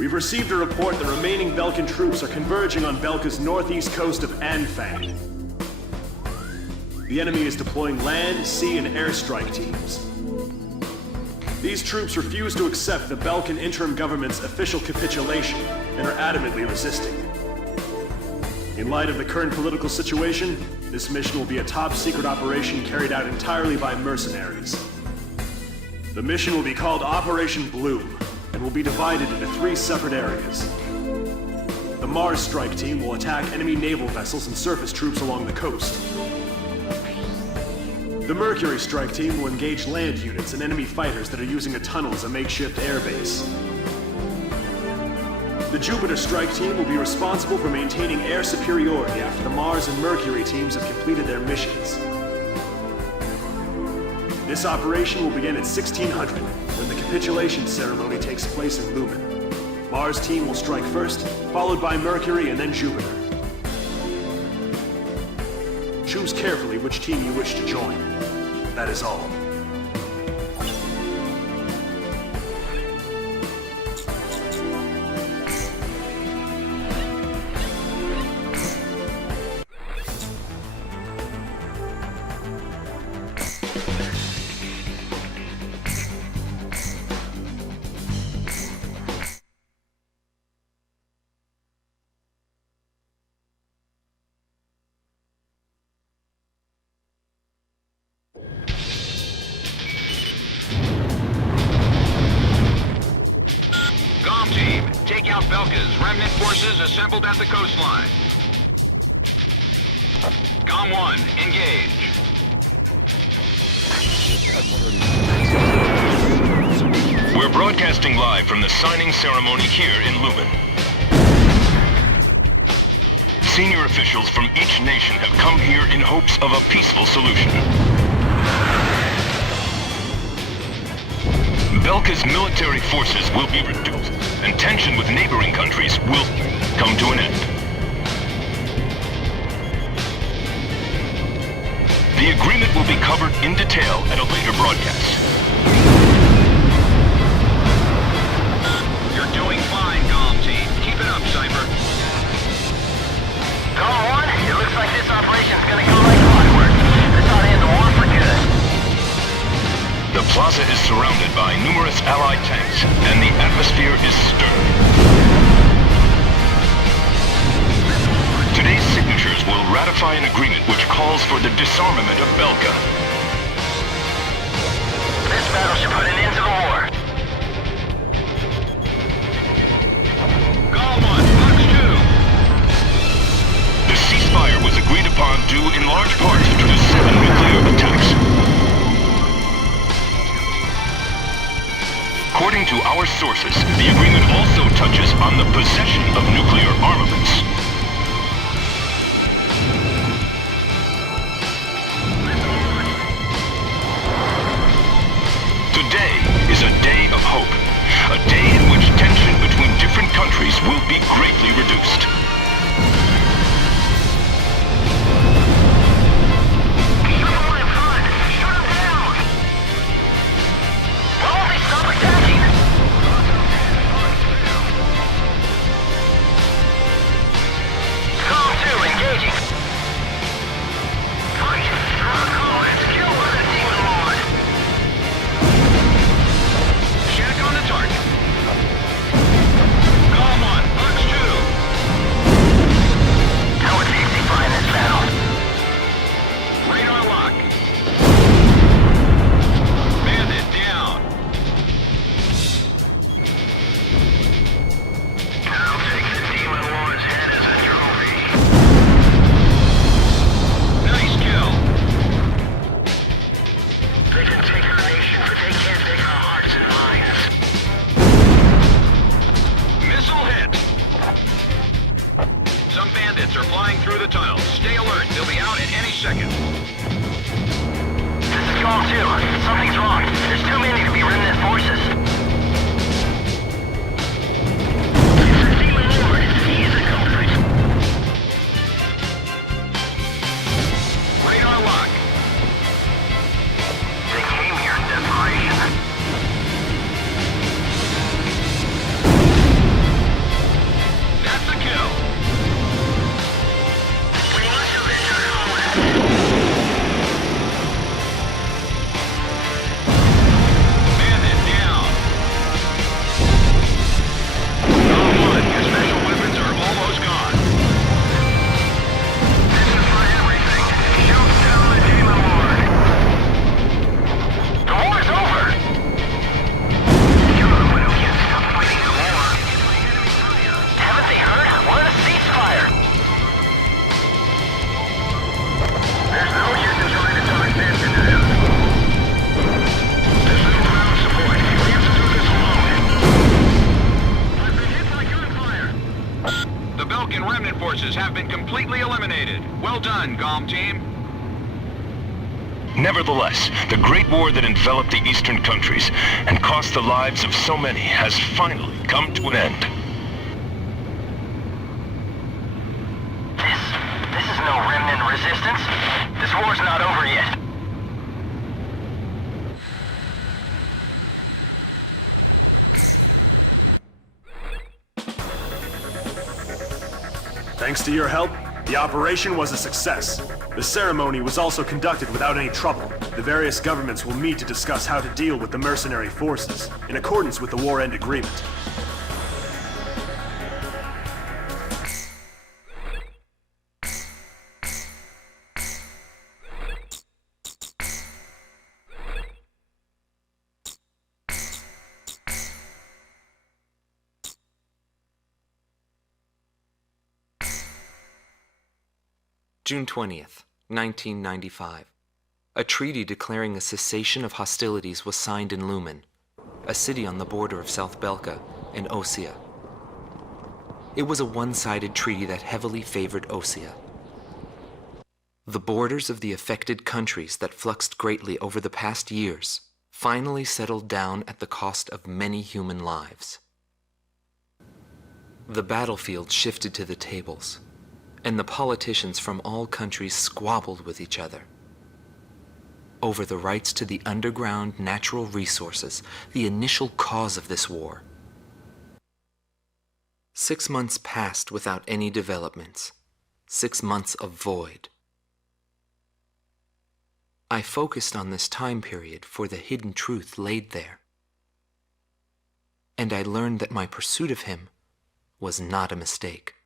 We've received a report that remaining Belkan troops are converging on Belka's northeast coast of Anfang. The enemy is deploying land, sea, and airstrike teams. These troops refuse to accept the Belkan interim government's official capitulation and are adamantly resisting. In light of the current political situation, this mission will be a top-secret operation carried out entirely by mercenaries. The mission will be called Operation Bloom, and will be divided into 3 separate areas. The Mars strike team will attack enemy naval vessels and surface troops along the coast. The Mercury strike team will engage land units and enemy fighters that are using a tunnel as a makeshift airbase. The Jupiter strike team will be responsible for maintaining air superiority after the Mars and Mercury teams have completed their missions. This operation will begin at 1600, when the capitulation ceremony takes place in Lumen. Mars team will strike first, followed by Mercury and then Jupiter. Choose carefully which team you wish to join. That is all. Take out Belka's remnant forces assembled at the coastline. GOM 1, engage. We're broadcasting live from the signing ceremony here in Lumen. Senior officials from each nation have come here in hopes of a peaceful solution. Belka's military forces will be reduced, and tension with neighboring countries will come to an end. The agreement will be covered in detail at a later broadcast. You're doing fine, GOM team. Keep it up, Cypher. GOM 1, it looks like this operation's gonna go like clockwork. This ought to end the war for good. The plaza is surrounded by numerous Allied tanks, and the atmosphere is stirred. Today's signatures will ratify an agreement which calls for the disarmament of Belka. This battle should put an end to the war. GOM 1, Fox 2. The ceasefire was agreed upon due in large part to the 7 nuclear attacks. According to our sources, the agreement also touches on the possession of nuclear armaments. Today is a day of hope, a day in which tension between different countries will be greatly reduced. Something's wrong. There's too many to be remnant forces. It's a demon lord. He is a culprit. Radar lock. They came here in desperation. The Belkan remnant forces have been completely eliminated. Well done, GOM team. Nevertheless, the Great War that enveloped the eastern countries and cost the lives of so many has finally come to an end. This is no remnant resistance. This war's not over yet. Thanks to your help, the operation was a success. The ceremony was also conducted without any trouble. The various governments will meet to discuss how to deal with the mercenary forces, in accordance with the War End Agreement. June 20th, 1995. A treaty declaring a cessation of hostilities was signed in Lumen, a city on the border of South Belka and Osea. It was a one-sided treaty that heavily favored Osea. The borders of the affected countries that fluxed greatly over the past years finally settled down at the cost of many human lives. The battlefield shifted to the tables, and the politicians from all countries squabbled with each other over the rights to the underground natural resources, the initial cause of this war. 6 months passed without any developments, 6 months of void. I focused on this time period for the hidden truth laid there, and I learned that my pursuit of him was not a mistake.